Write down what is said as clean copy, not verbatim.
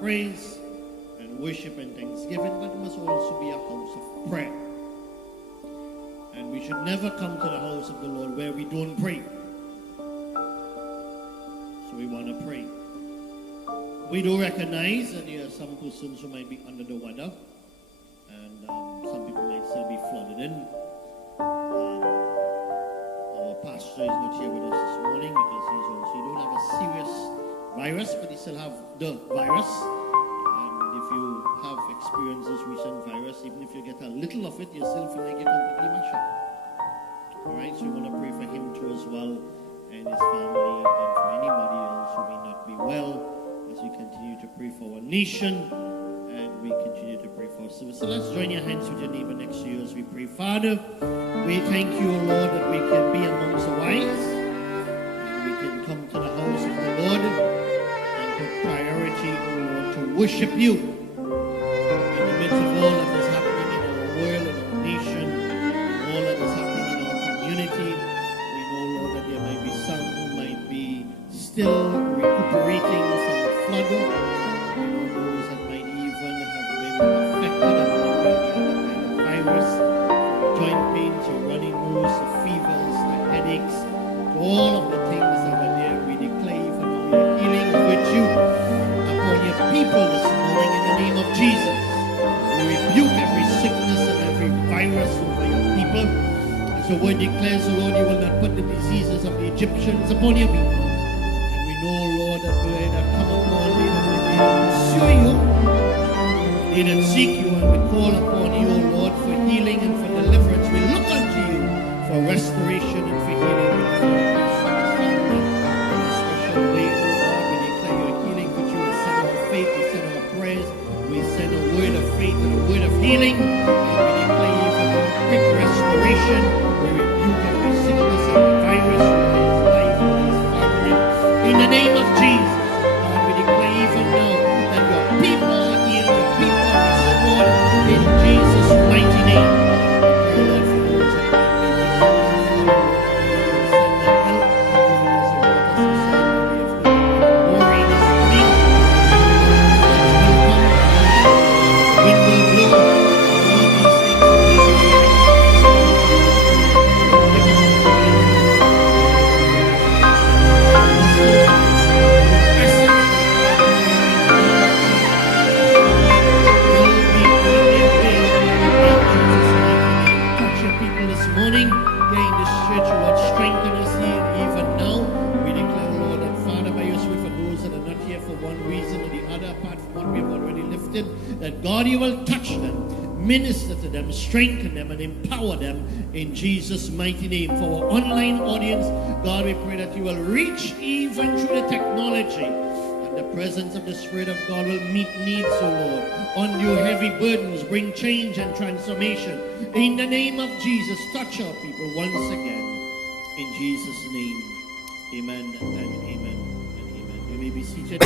praise and worship and thanksgiving, but it must also be a house of prayer. And we should never come to the house of the Lord where we don't pray. So we want to pray. We do recognize that there are some persons who might be under the weather, and some people might still be flooded in. Our pastor is not here with us this morning because he don't have a serious virus, but he still have the virus. And if you have experienced this recent virus, even if you get a little of it, you still feel like you're completely mashed up. Alright, so we want to pray for him too as well, and his family, and for anybody else who may not be well, as we continue to pray for our nation, and we continue to pray for ourselves. So let's join your hands with your neighbor next to you as we pray. Father, we thank you, O Lord, that we can be amongst the wise, and we can come to the house of the Lord, and put priority, O Lord, to worship you in the midst of all that is happening in our world, in our nation, all that is happening in our community. We know, Lord, that there might be some who might be still recuperating from the flood. We know those that might even have been affected in one way or the other by the virus, joint pains or running nose, the fevers, the headaches, to all of the things that are there. We declare even now your healing virtue upon your people this morning in the name of Jesus. We rebuke every sickness and every virus over your people. As the word declares, O Lord, you will not put the diseases of the Egyptians upon your people. And we know, Lord, that they that come upon thee, that they pursue you, they that seek you, and we call upon you, O Lord, for healing and for deliverance. We look unto you for restoration and for healing. We pray for his family in a special way, O God. We declare your healing virtue. We send our faith, we send our prayers, we send a word of faith and a word of healing, and we declare even a quick restoration. We rebuke every sickness and virus over his life and his family. In the name of Jesus, God, we declare even now that your people are healed, your people are restored in Jesus' mighty name. We pray, Lord, for those that might be diseased, Lord, send them help, even as the waters subside, Lord, we have heard that more rain is coming, the wind will blow, all these things will be restored. Morning, here in this church, Lord, strengthen us here even now. We declare, Lord, that Father, by your spirit, for those that are not here for one reason or the other, apart from what we have already lifted, that God, you will touch them, minister to them, strengthen them, and empower them in Jesus' mighty name. For our online audience, God, we pray that you will reach even through the technology. The presence of the Spirit of God will meet needs, O Lord. Undo heavy burdens, bring change and transformation. In the name of Jesus, touch our people once again. In Jesus' name, amen and amen and amen. You may be seated.